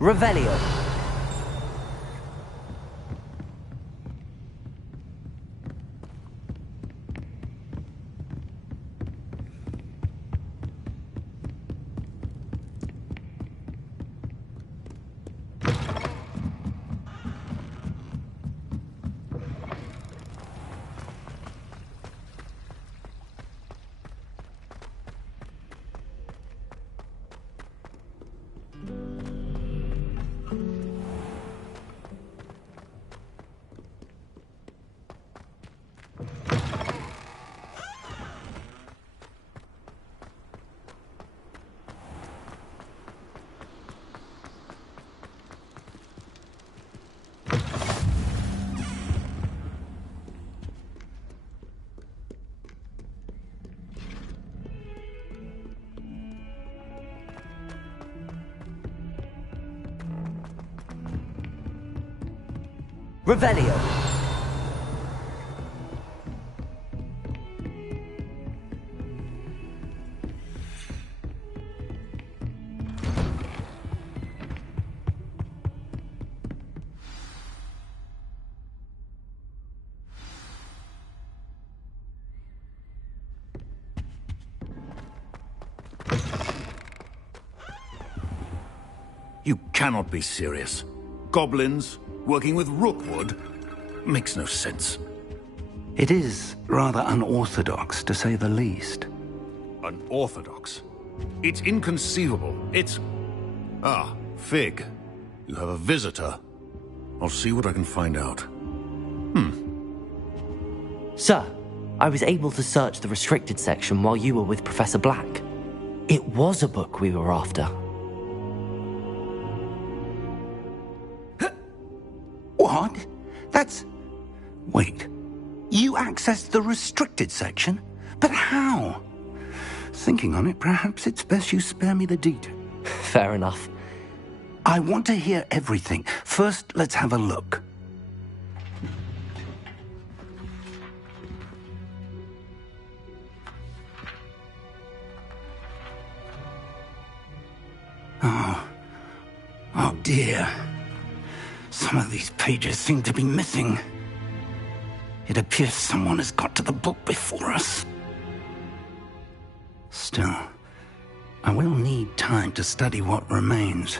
Revelio. Revelio. You cannot be serious. Goblins working with Rookwood? Makes no sense. It is rather unorthodox, to say the least. Unorthodox? It's inconceivable. It's... Ah, Fig. You have a visitor. I'll see what I can find out. Sir, I was able to search the restricted section while you were with Professor Black. It was a book we were after. What? That's... Wait. You accessed the restricted section? But how? Thinking on it, perhaps it's best you spare me the detail. Fair enough. I want to hear everything. First, let's have a look. Oh dear. Some of these pages seem to be missing. It appears someone has got to the book before us. Still, I will need time to study what remains.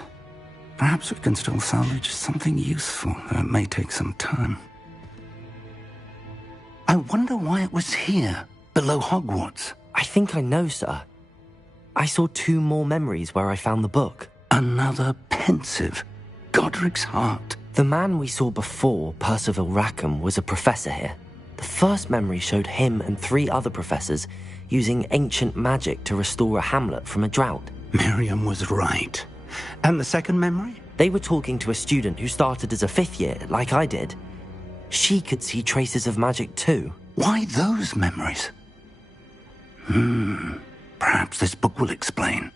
Perhaps we can still salvage something useful, though it may take some time. I wonder why it was here, below Hogwarts. I think I know, sir. I saw 2 more memories where I found the book. Another pensive. Godric's heart. The man we saw before, Percival Rackham, was a professor here. The first memory showed him and 3 other professors using ancient magic to restore a hamlet from a drought. Miriam was right. And the second memory? They were talking to a student who started as a 5th year, like I did. She could see traces of magic too. Why those memories? Perhaps this book will explain.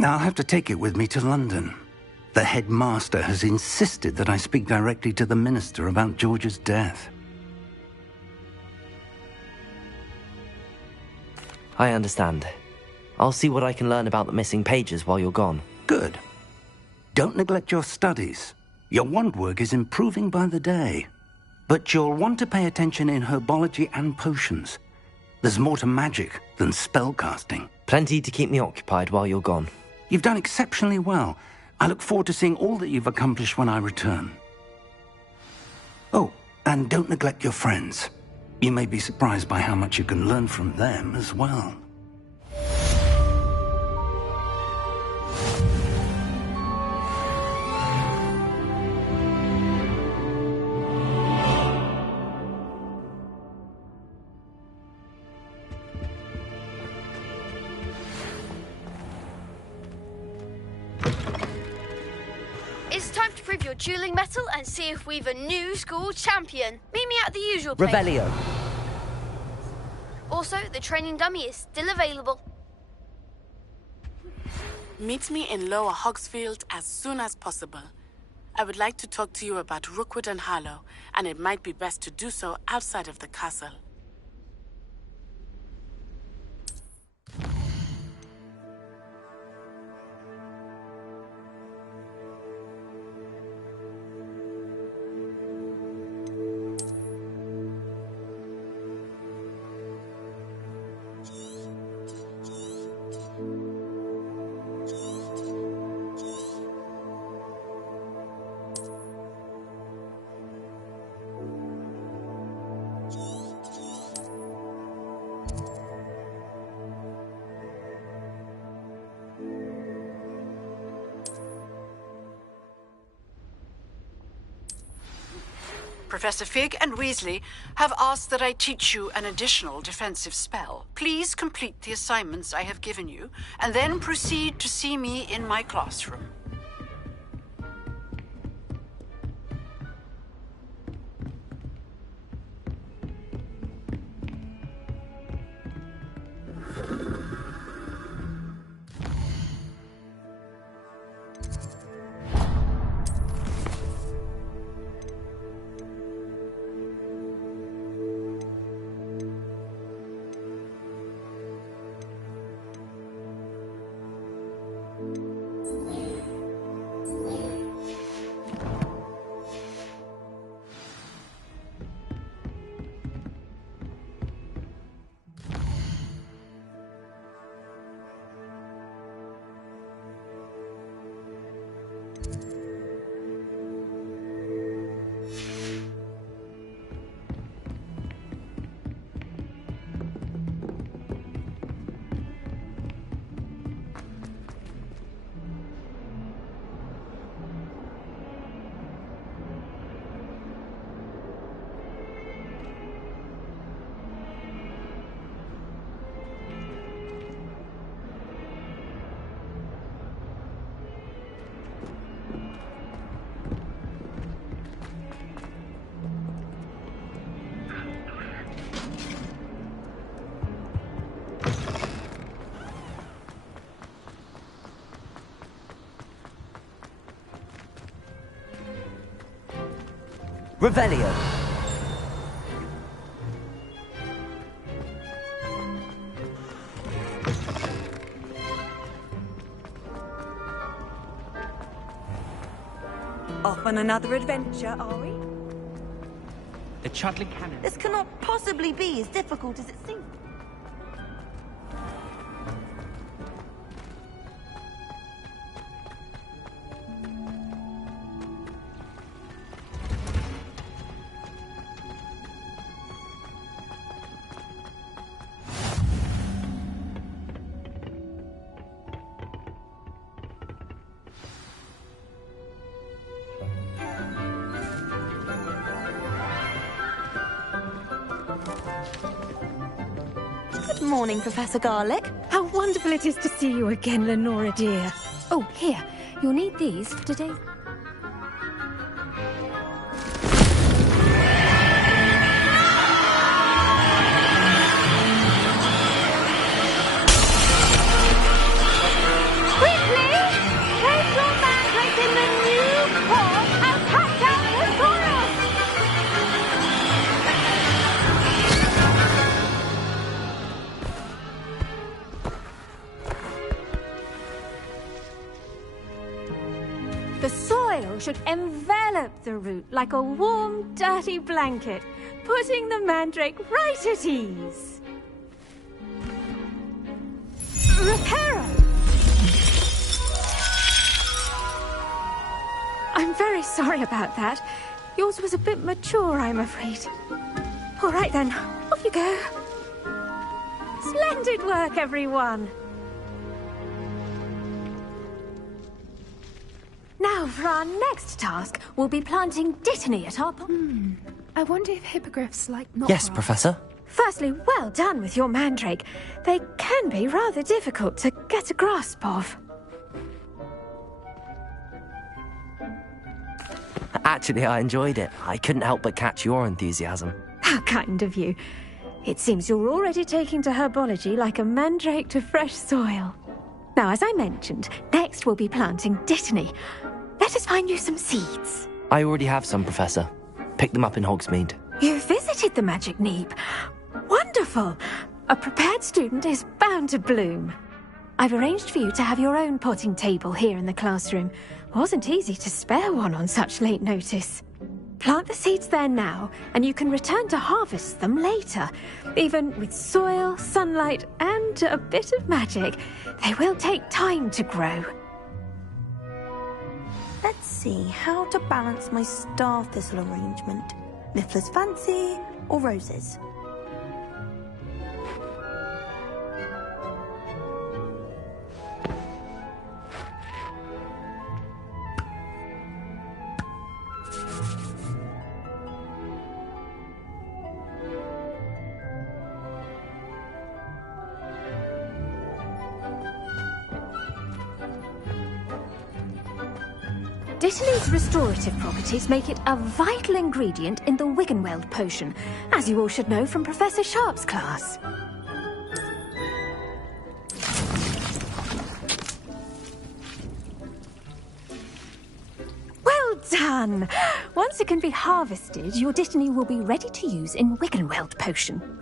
I'll have to take it with me to London. The headmaster has insisted that I speak directly to the minister about George's death. I understand. I'll see what I can learn about the missing pages while you're gone. Good. Don't neglect your studies. Your wand work is improving by the day. But you'll want to pay attention in herbology and potions. There's more to magic than spellcasting. Plenty to keep me occupied while you're gone. You've done exceptionally well. I look forward to seeing all that you've accomplished when I return. Oh, and don't neglect your friends. You may be surprised by how much you can learn from them as well. It's time to prove your dueling mettle and see if we've a new school champion. Meet me at the usual place. Revelio. Also, the training dummy is still available. Meet me in Lower Hogsfield as soon as possible. I would like to talk to you about Rookwood and Harlow, and it might be best to do so outside of the castle. Professor Fig and Weasley have asked that I teach you an additional defensive spell. Please complete the assignments I have given you, and then proceed to see me in my classroom. Revelio. Off on another adventure, are we? The Chudley Cannon. This cannot possibly be as difficult as it seems. Good morning, Professor Garlick. How wonderful it is to see you again, Lenora dear. Oh, here. You'll need these for today. Quickly! Place your mandrake in the new pot and cut out the soil! The soil should envelop the root like a warm, dirty blanket, putting the mandrake right at ease. Reparo! I'm very sorry about that. Yours was a bit mature, I'm afraid. All right then, off you go. Splendid work, everyone. Now, for our next task, we'll be planting dittany at our I wonder if hippogriffs like not. Yes, Professor. Firstly, well done with your mandrake. They can be rather difficult to get a grasp of. Actually, I enjoyed it. I couldn't help but catch your enthusiasm. How kind of you. It seems you're already taking to herbology like a mandrake to fresh soil. Now, as I mentioned, next we'll be planting dittany. Let us find you some seeds. I already have some, Professor. Picked them up in Hogsmeade. You visited the Magic Neep. Wonderful. A prepared student is bound to bloom. I've arranged for you to have your own potting table here in the classroom. Wasn't easy to spare one on such late notice. Plant the seeds there now, and you can return to harvest them later. Even with soil, sunlight, and a bit of magic, they will take time to grow. Let's see how to balance my star thistle arrangement. Miffler's Fancy or roses? Dittany's restorative properties make it a vital ingredient in the Wiggenweld potion, as you all should know from Professor Sharp's class. Well done! Once it can be harvested, your Dittany will be ready to use in Wiggenweld potion.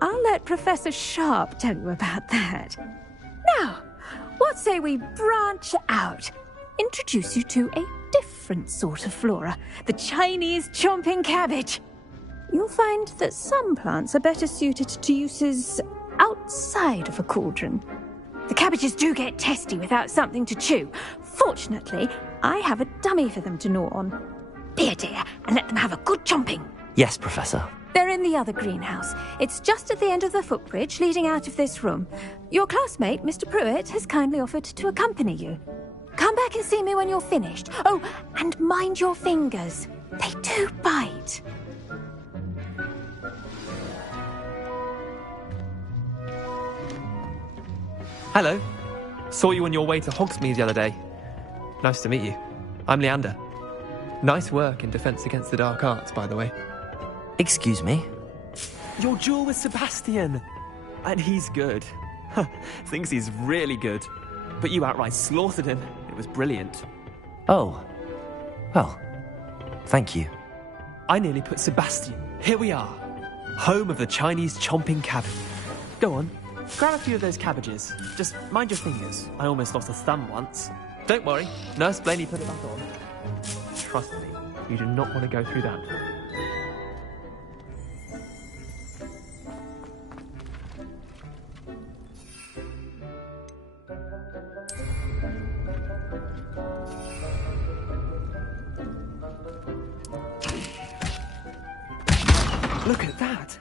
I'll let Professor Sharp tell you about that. Now, what say we branch out? Introduce you to a different sort of flora, the Chinese chomping cabbage. You'll find that some plants are better suited to uses outside of a cauldron. The cabbages do get testy without something to chew. Fortunately, I have a dummy for them to gnaw on. Be a dear and let them have a good chomping. Yes, Professor. They're in the other greenhouse. It's just at the end of the footbridge leading out of this room. Your classmate, Mr. Pruitt, has kindly offered to accompany you. Come back and see me when you're finished. Oh, and mind your fingers. They do bite. Hello. Saw you on your way to Hogsmeade the other day. Nice to meet you. I'm Leander. Nice work in Defense Against the Dark Arts, by the way. Excuse me? Your duel with Sebastian! And he's good. Thinks he's really good. But you outright slaughtered him. It was brilliant. Oh. Well, thank you. I nearly put Sebastian. Here we are. Home of the Chinese chomping cabbage. Go on. Grab a few of those cabbages. Just mind your fingers. I almost lost a thumb once. Don't worry. Nurse Blaney put it back on. Trust me. You do not want to go through that. Look at that!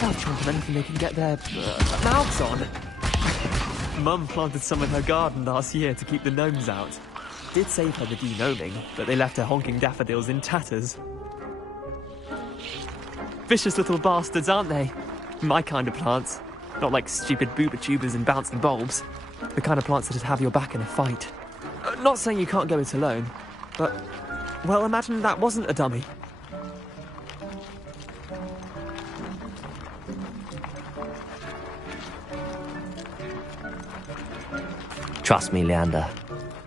They'll chomp on anything they can get their mouths on. Mum planted some in her garden last year to keep the gnomes out. Did save her the de-gnoming, but they left her honking daffodils in tatters. Vicious little bastards, aren't they? My kind of plants. Not like stupid booba tubers and bouncing bulbs. The kind of plants that'd have your back in a fight. Not saying you can't go it alone, but, well, imagine that wasn't a dummy. Trust me, Leander.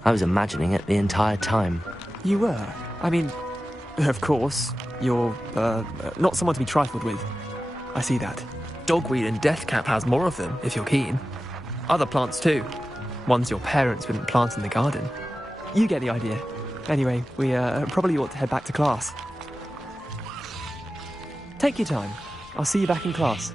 I was imagining it the entire time. You were? I mean, of course, you're, not someone to be trifled with. I see that. Dogweed and deathcap has more of them, if you're keen. Other plants too. Ones your parents wouldn't plant in the garden. You get the idea. Anyway, we, probably ought to head back to class. Take your time. I'll see you back in class.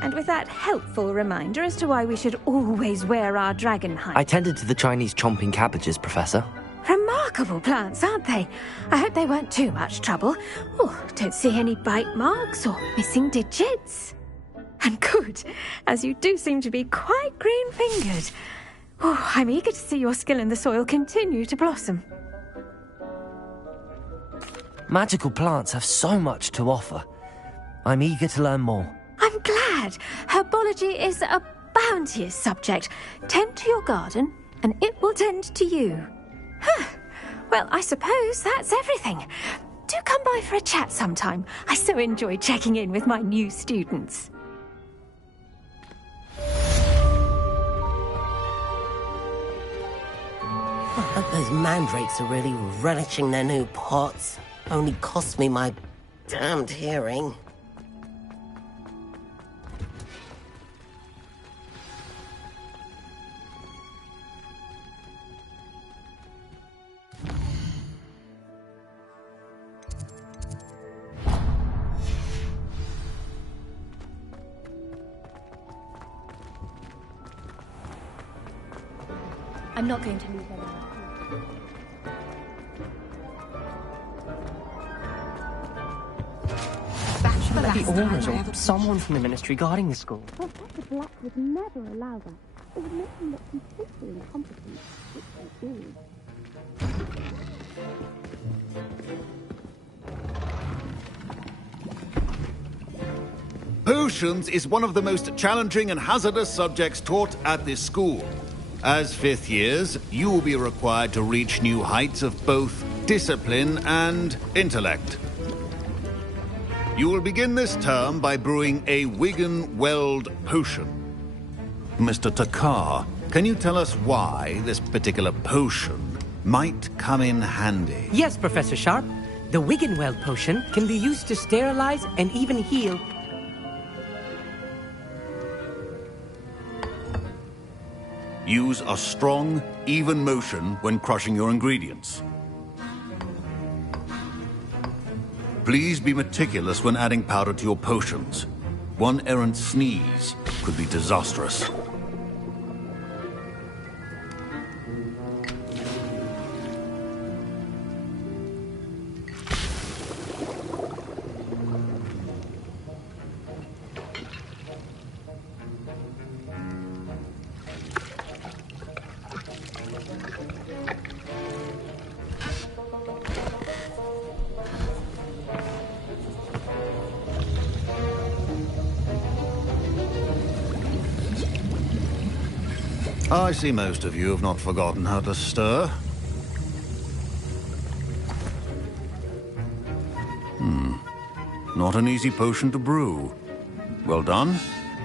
And with that helpful reminder as to why we should always wear our dragon hide. I tended to the Chinese chomping cabbages, Professor. Remarkable plants, aren't they? I hope they weren't too much trouble. Oh, don't see any bite marks or missing digits. And good, as you do seem to be quite green-fingered. Oh, I'm eager to see your skill in the soil continue to blossom. Magical plants have so much to offer. I'm eager to learn more. I'm glad. Herbology is a bounteous subject. Tend to your garden, and it will tend to you. Huh. Well, I suppose that's everything. Do come by for a chat sometime. I so enjoy checking in with my new students. I hope those mandrakes are really relishing their new pots. Only cost me my damned hearing. I'm not going to lose any more. The owners or someone from the ministry guarding the school. Professor Black would never allow that. It would make them look completely incompetent, which they do. Potions is one of the most challenging and hazardous subjects taught at this school. As fifth years, you will be required to reach new heights of both discipline and intellect. You will begin this term by brewing a Wiggenweld potion. Mr. Takar, can you tell us why this particular potion might come in handy? Yes, Professor Sharp. The Wiggenweld potion can be used to sterilize and even heal. Use a strong, even motion when crushing your ingredients. Please be meticulous when adding powder to your potions. One errant sneeze could be disastrous. I see most of you have not forgotten how to stir. Not an easy potion to brew. Well done.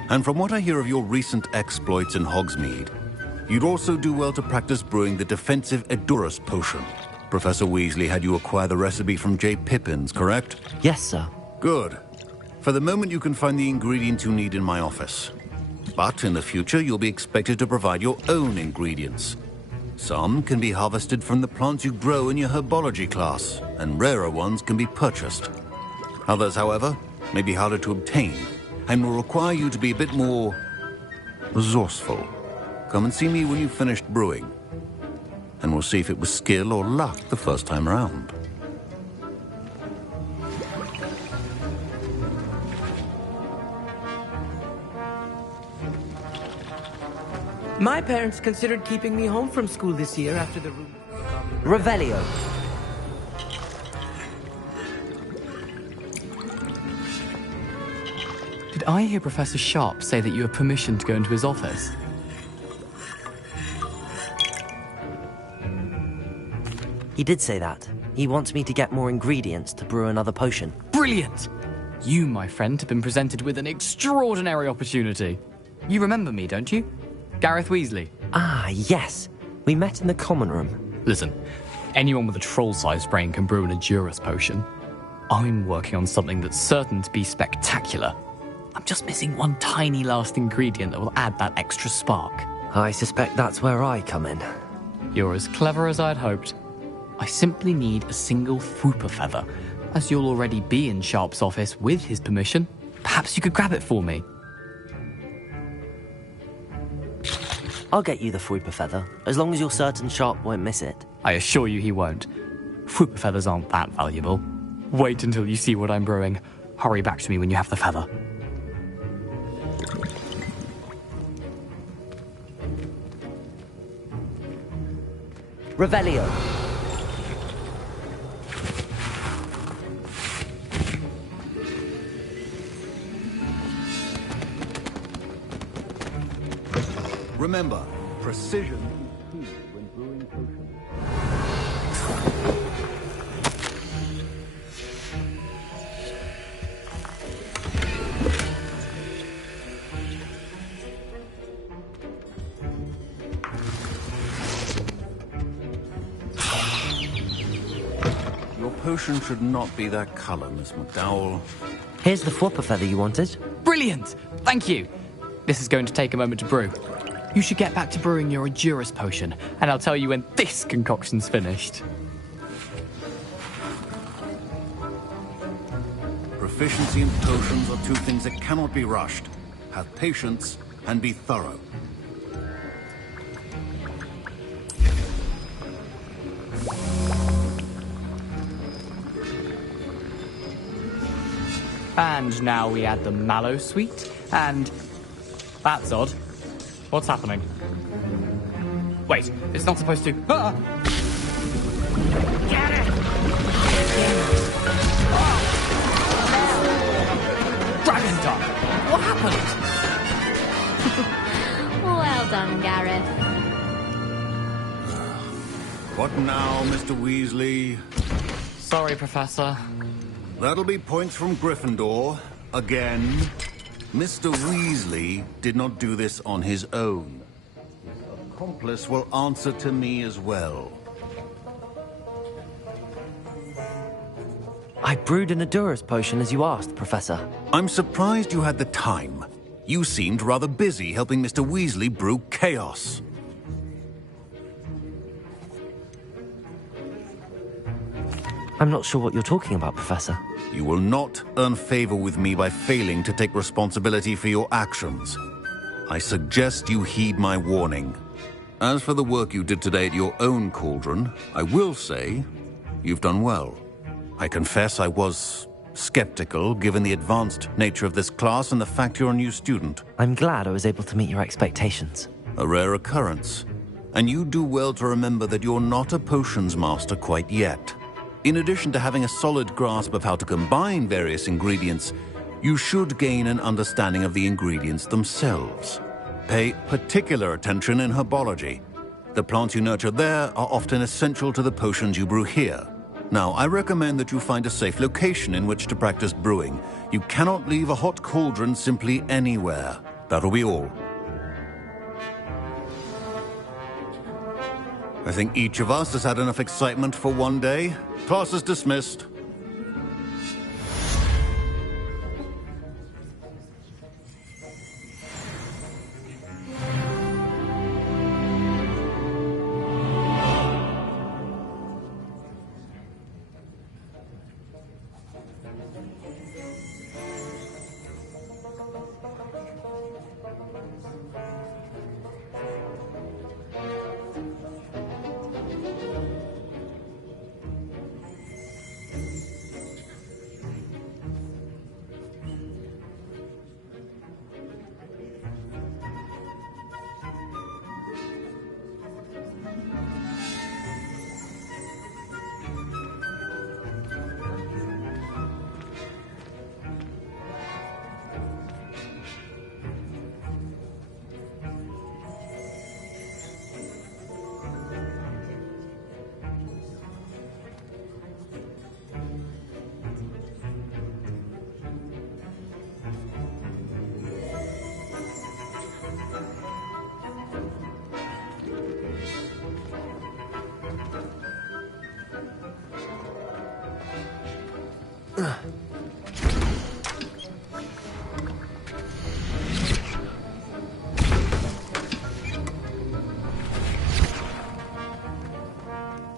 And from what I hear of your recent exploits in Hogsmeade, you'd also do well to practice brewing the defensive Edurus potion. Professor Weasley had you acquire the recipe from J. Pippins, correct? Yes, sir. Good. For the moment, you can find the ingredients you need in my office. But in the future, you'll be expected to provide your own ingredients. Some can be harvested from the plants you grow in your herbology class, and rarer ones can be purchased. Others, however, may be harder to obtain, and will require you to be a bit more resourceful. Come and see me when you've finished brewing, and we'll see if it was skill or luck the first time around. My parents considered keeping me home from school this year after the Revelio. Did I hear Professor Sharp say that you have permission to go into his office? He did say that. He wants me to get more ingredients to brew another potion. Brilliant! You, my friend, have been presented with an extraordinary opportunity. You remember me, don't you? Gareth Weasley. Ah, yes. We met in the common room. Listen, anyone with a troll-sized brain can brew an Edurus potion. I'm working on something that's certain to be spectacular. I'm just missing one tiny last ingredient that will add that extra spark. I suspect that's where I come in. You're as clever as I'd hoped. I simply need a single Fwooper feather. As you'll already be in Sharp's office with his permission, perhaps you could grab it for me. I'll get you the Fwooper feather, as long as you're certain Sharp won't miss it. I assure you he won't. Fwooper feathers aren't that valuable. Wait until you see what I'm brewing. Hurry back to me when you have the feather. Revelio. Remember, precision is key when brewing potions. Your potion should not be that color, Miss McDowell. Here's the Fwooper feather you wanted. Brilliant! Thank you! This is going to take a moment to brew. You should get back to brewing your Edurus potion, and I'll tell you when this concoction's finished. Proficiency in potions are two things that cannot be rushed. Have patience and be thorough. And now we add the mallow sweet, and... That's odd. What's happening? Wait, it's not supposed to... Ah! Get it! Dragon Dog! done, Gareth. What now, Mr. Weasley? Sorry, Professor. That'll be points from Gryffindor. Again. Mr. Weasley did not do this on his own. His accomplice will answer to me as well. I brewed an Adurus potion as you asked, Professor. I'm surprised you had the time. You seemed rather busy helping Mr. Weasley brew chaos. I'm not sure what you're talking about, Professor. You will not earn favor with me by failing to take responsibility for your actions. I suggest you heed my warning. As for the work you did today at your own cauldron, I will say you've done well. I confess I was skeptical given the advanced nature of this class and the fact you're a new student. I'm glad I was able to meet your expectations. A rare occurrence. And you do well to remember that you're not a potions master quite yet. In addition to having a solid grasp of how to combine various ingredients, you should gain an understanding of the ingredients themselves. Pay particular attention in herbology. The plants you nurture there are often essential to the potions you brew here. Now, I recommend that you find a safe location in which to practice brewing. You cannot leave a hot cauldron simply anywhere. That'll be all. I think each of us has had enough excitement for one day. Class is dismissed.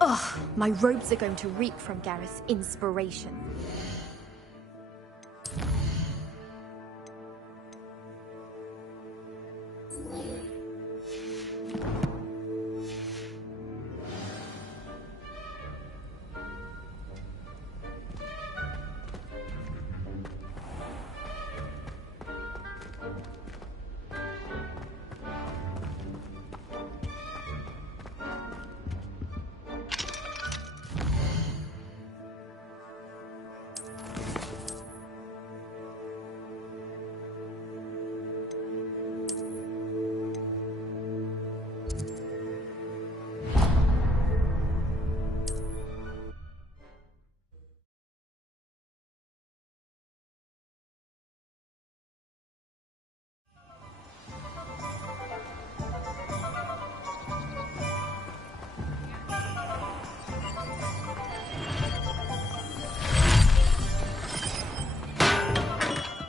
Ugh, my robes are going to reek from Gareth's inspiration.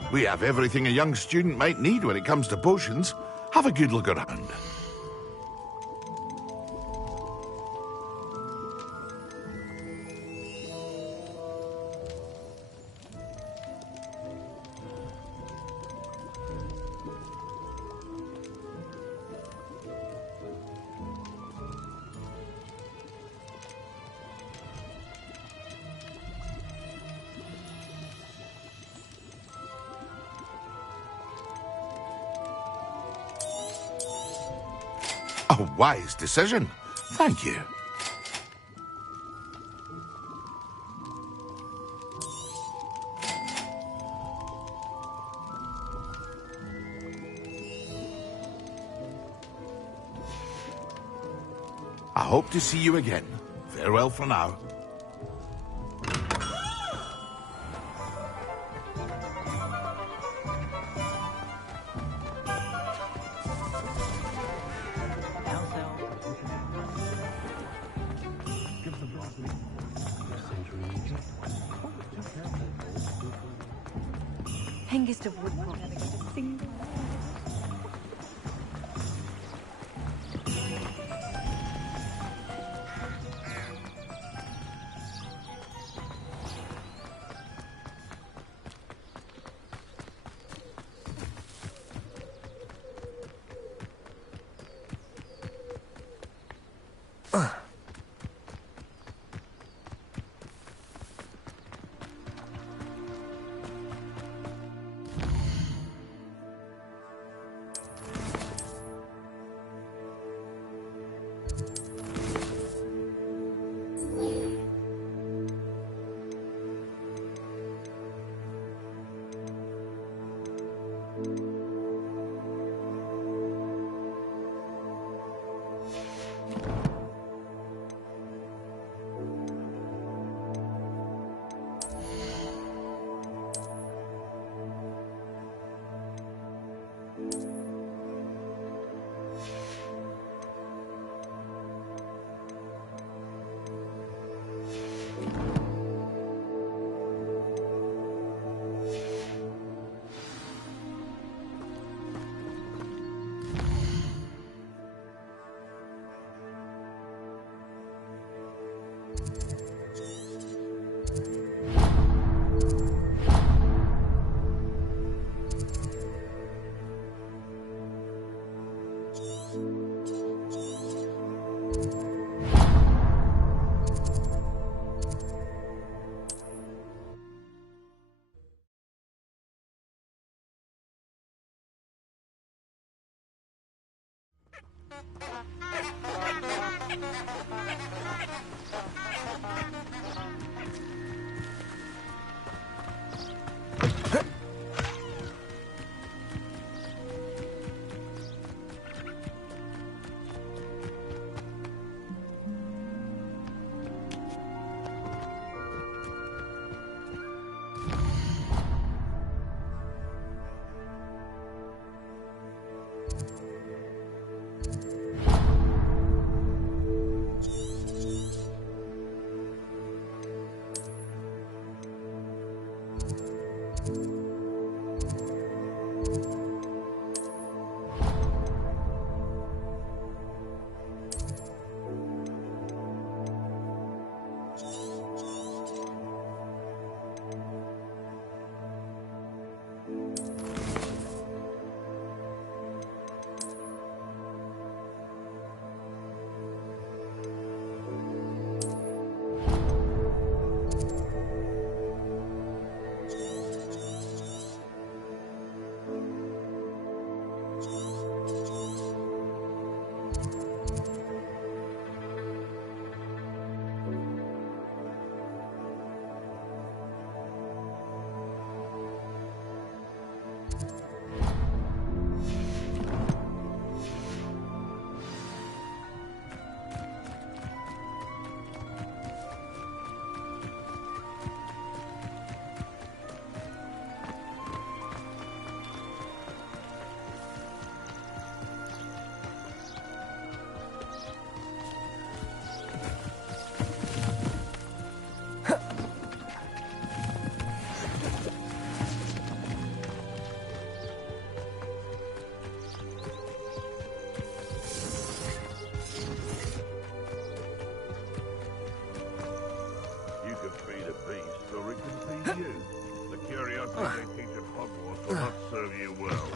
We have everything a young student might need when it comes to potions. Have a good look around. A wise decision. Thank you. hope to see you again. Farewell for now. Hengist of Woodcroft. They teach at Hogwarts will not serve you well.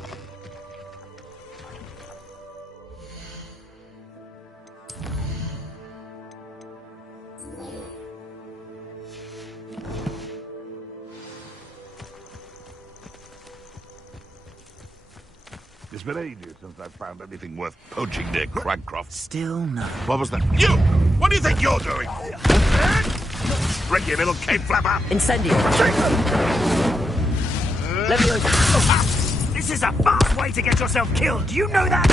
It's been ages since I've found anything worth poaching near Cragcroft. Still no. What was that? You! What do you think you're doing? Tricky little cape flapper! Incendio! Leviosa! This is a fast way to get yourself killed. Do you know that?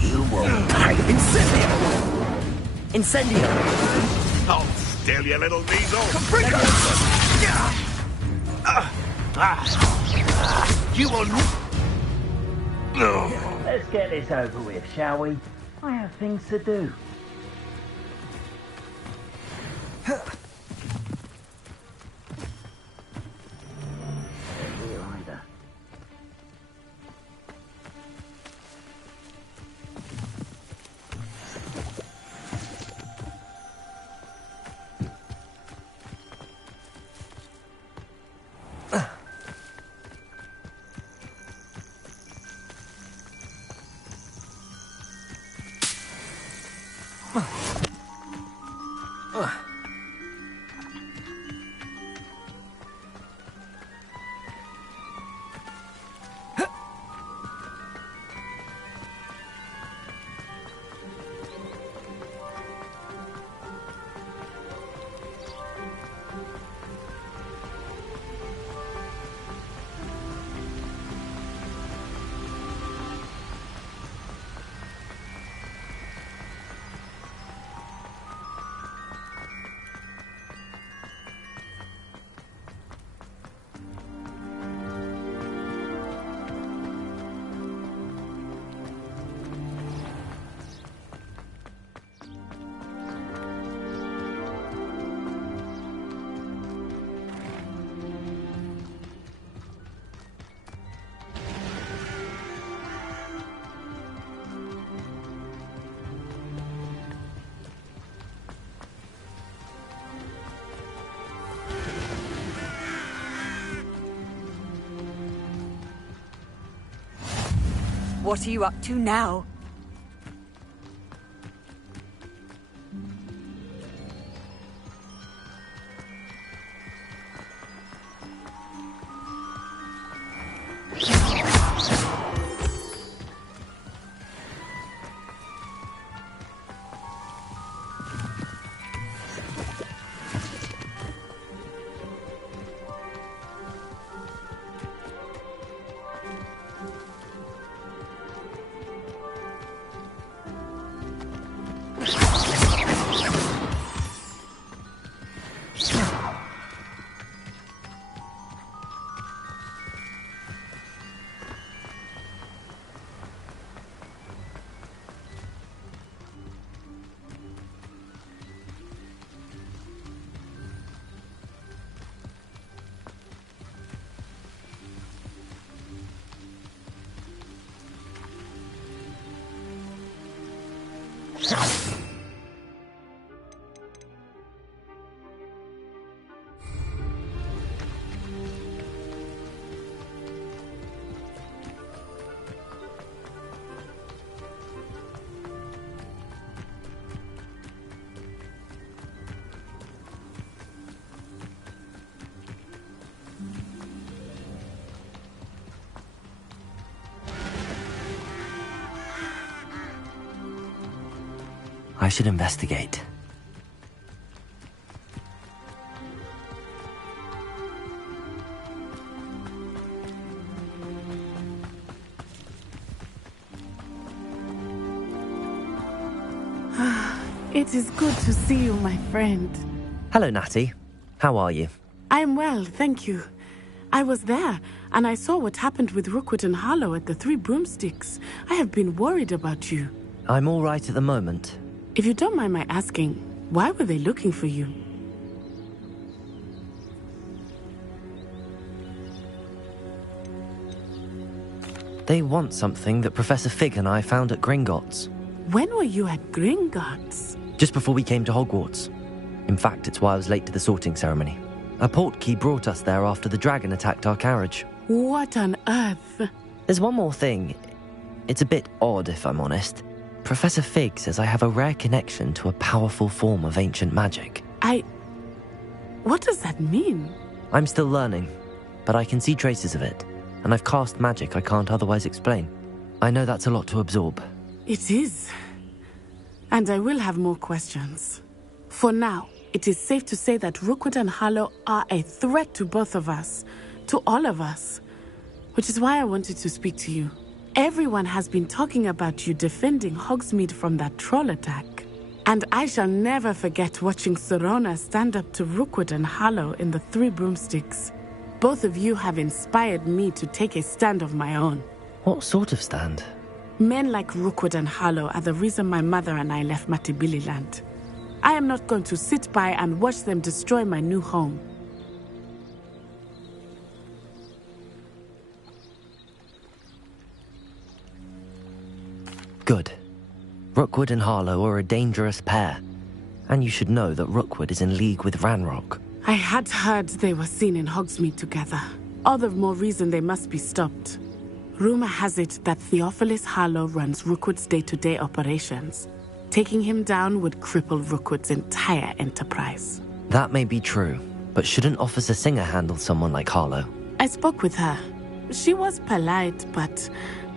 You will pay. Incendio! Hold still, you little weasel! You will... Let's get this over with, shall we? I have things to do. What are you up to now? I should investigate. It is good to see you, my friend. Hello, Natty. How are you? I'm well, thank you. I was there, and I saw what happened with Rookwood and Harlow at the Three Broomsticks. I have been worried about you. I'm all right at the moment. If you don't mind my asking, why were they looking for you? They want something that Professor Fig and I found at Gringotts. When were you at Gringotts? Just before we came to Hogwarts. In fact, it's why I was late to the sorting ceremony. A portkey brought us there after the dragon attacked our carriage. What on earth? There's one more thing. It's a bit odd, if I'm honest. Professor Fig says I have a rare connection to a powerful form of ancient magic. What does that mean? I'm still learning, but I can see traces of it, and I've cast magic I can't otherwise explain. I know that's a lot to absorb. It is. And I will have more questions. For now, it is safe to say that Rookwood and Harlow are a threat to both of us, to all of us, which is why I wanted to speak to you. Everyone has been talking about you defending Hogsmeade from that troll attack. And I shall never forget watching Serona stand up to Rookwood and Harlow in the Three Broomsticks. Both of you have inspired me to take a stand of my own. What sort of stand? Men like Rookwood and Harlow are the reason my mother and I left Matibili I am not going to sit by and watch them destroy my new home. Good. Rookwood and Harlow are a dangerous pair. And you should know that Rookwood is in league with Ranrock. I had heard they were seen in Hogsmeade together. All the more reason they must be stopped. Rumor has it that Theophilus Harlow runs Rookwood's day-to-day operations. Taking him down would cripple Rookwood's entire enterprise. That may be true, but shouldn't Officer Singer handle someone like Harlow? I spoke with her. She was polite, but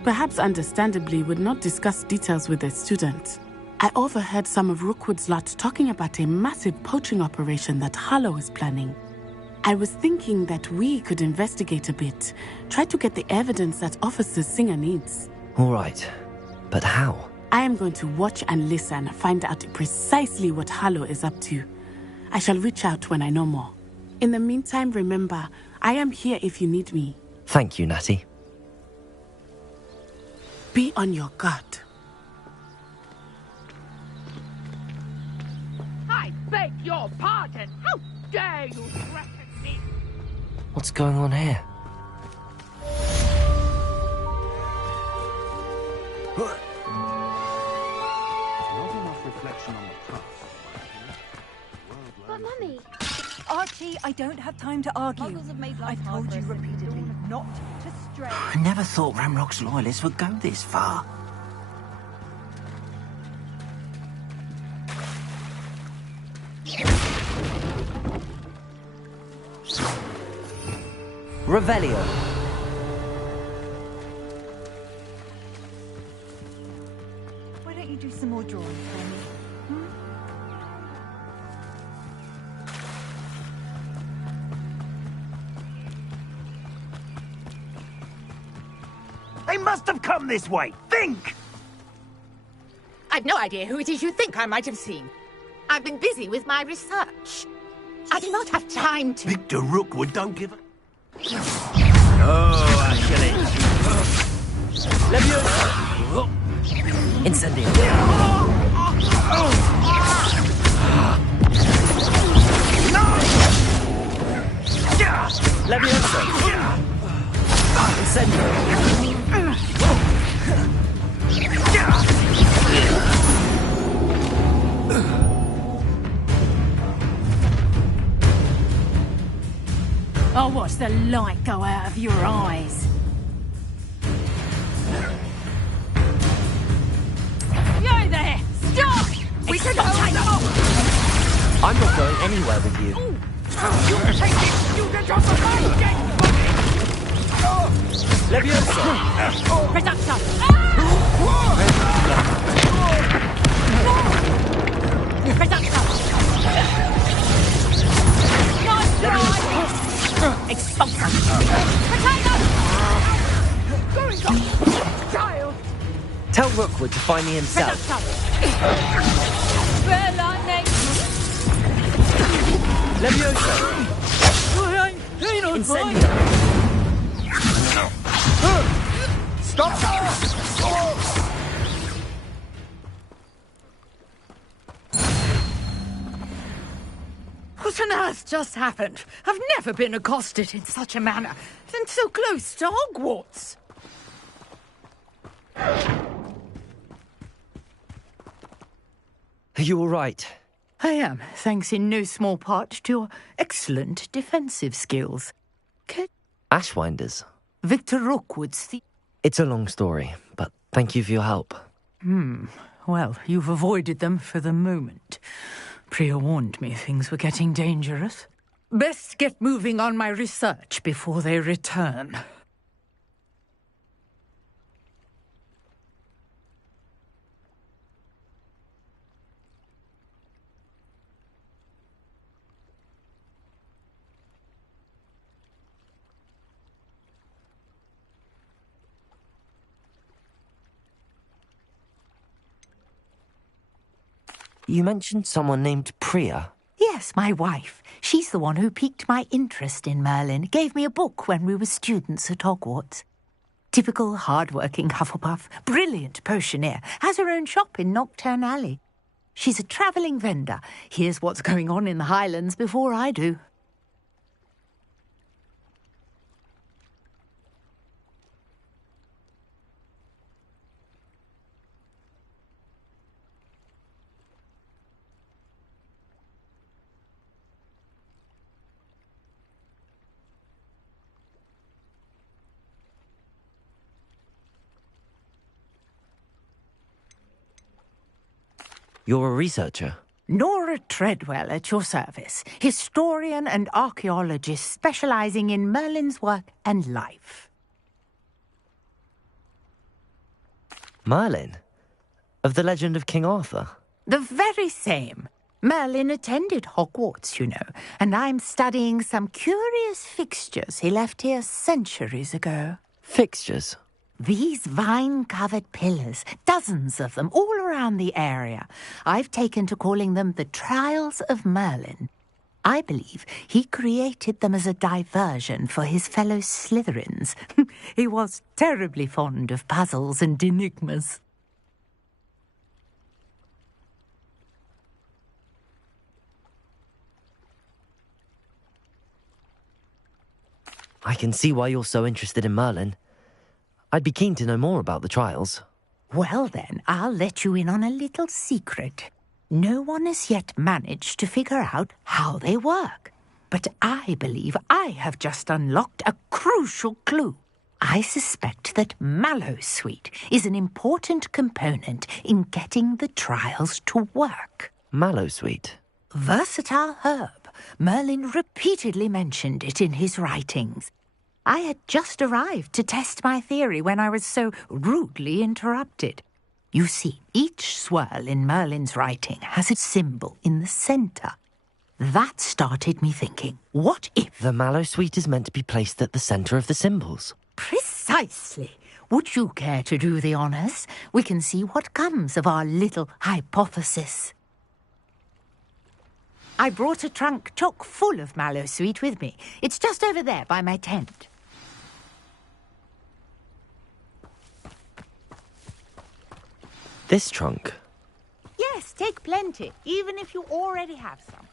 perhaps understandably would not discuss details with a student. I overheard some of Rookwood's lot talking about a massive poaching operation that Harlow is planning. I was thinking that we could investigate a bit, try to get the evidence that Officer Singer needs. All right, but how? I am going to watch and listen, find out precisely what Harlow is up to. I shall reach out when I know more. In the meantime, remember, I am here if you need me. Thank you, Natty. Be on your guard. I beg your pardon. How dare you threaten me? What's going on here? But Mummy... Archie, I don't have time to argue. Muggles have made life I've hard told for you us. repeatedly not to stray. I never thought Ramrock's loyalists would go this far. Revelio. Why don't you do some more drawing for me? They must have come this way. Think! I've no idea who it is you think I might have seen. I've been busy with my research. I do not have time to... Victor Rookwood don't give a... Oh, Ashley. Leviosa! Incendio. Leviosa! Incendio! I'll watch the light go out of your eyes. You there! Stop! We can go now! I'm not going anywhere with you. You take it! You get off the phone! Leviosa! Reduction! Expulsor! Child! Tell Rookwood to find me himself. Leviosa! Incendio! Stop! What on earth just happened? I've never been accosted in such a manner, and so close to Hogwarts. Are you all right? I am, thanks in no small part to your excellent defensive skills. Ashwinders. Victor Rookwood's the... It's a long story, but thank you for your help. Well, you've avoided them for the moment. Priya warned me things were getting dangerous. Best get moving on my research before they return. You mentioned someone named Priya. Yes, my wife. She's the one who piqued my interest in Merlin. Gave me a book when we were students at Hogwarts. Typical hard-working Hufflepuff, brilliant potioneer, has her own shop in Knockturn Alley. She's a travelling vendor. Hears what's going on in the Highlands before I do. You're a researcher? Nora Treadwell at your service, historian and archaeologist specialising in Merlin's work and life. Merlin? Of the legend of King Arthur? The very same. Merlin attended Hogwarts, you know, and I'm studying some curious fixtures he left here centuries ago. Fixtures? These vine-covered pillars, dozens of them, all around the area. I've taken to calling them the Trials of Merlin. I believe he created them as a diversion for his fellow Slytherins. He was terribly fond of puzzles and enigmas. I can see why you're so interested in Merlin. I'd be keen to know more about the trials. Well then, I'll let you in on a little secret. No one has yet managed to figure out how they work. But I believe I have just unlocked a crucial clue. I suspect that Mallowsweet is an important component in getting the trials to work. Mallowsweet? Versatile herb. Merlin repeatedly mentioned it in his writings. I had just arrived to test my theory when I was so rudely interrupted. You see, each swirl in Merlin's writing has a symbol in the centre. That started me thinking, what if... The Mallowsweet is meant to be placed at the centre of the symbols. Precisely. Would you care to do the honours? We can see what comes of our little hypothesis. I brought a trunk chock full of Mallowsweet with me. It's just over there by my tent. This trunk? Yes, take plenty, even if you already have some.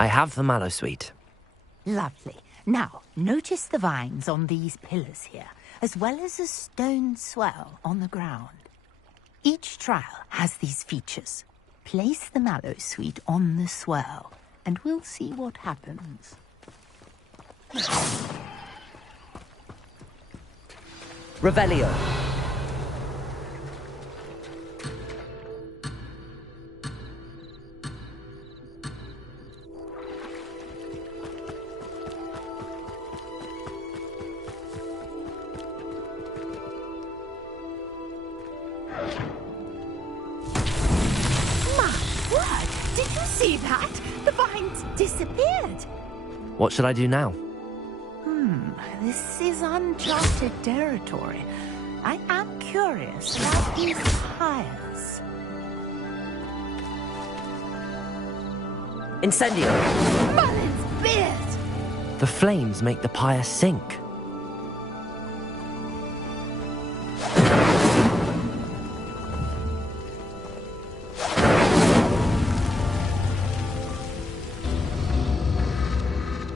I have the mallow sweet. Lovely. Now, notice the vines on these pillars here, as well as a stone swell on the ground. Each trial has these features. Place the mallow sweet on the swell, and we'll see what happens. Revelio. See that? The vines disappeared. What should I do now? This is uncharted territory. I am curious about these pyres. Incendio! Merlin's beard! The flames make the pyre sink.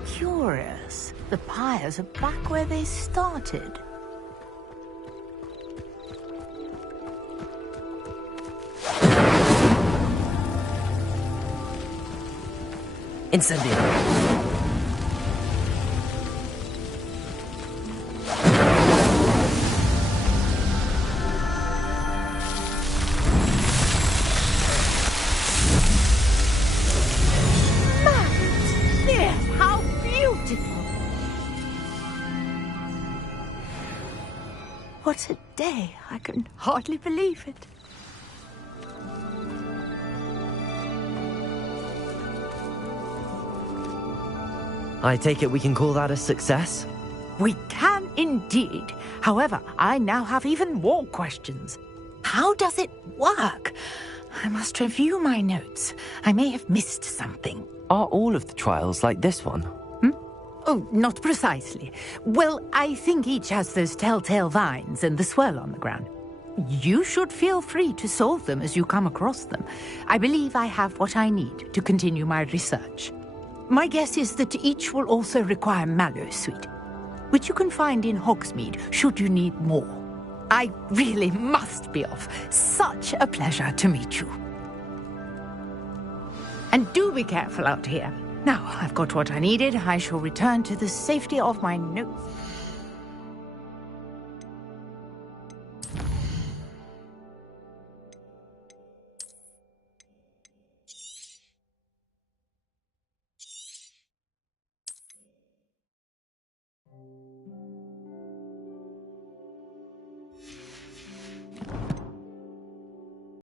Curious. The pyres are back where they started. Incendio. What a day. I can hardly believe it. I take it we can call that a success? We can indeed. However, I now have even more questions. How does it work? I must review my notes. I may have missed something. Are all of the trials like this one? Oh, not precisely. Well, I think each has those telltale vines and the swirl on the ground. You should feel free to solve them as you come across them. I believe I have what I need to continue my research. My guess is that each will also require mallow sweet, which you can find in Hogsmeade should you need more. I really must be off. Such a pleasure to meet you. And do be careful out here. Now, I've got what I needed. I shall return to the safety of my notes.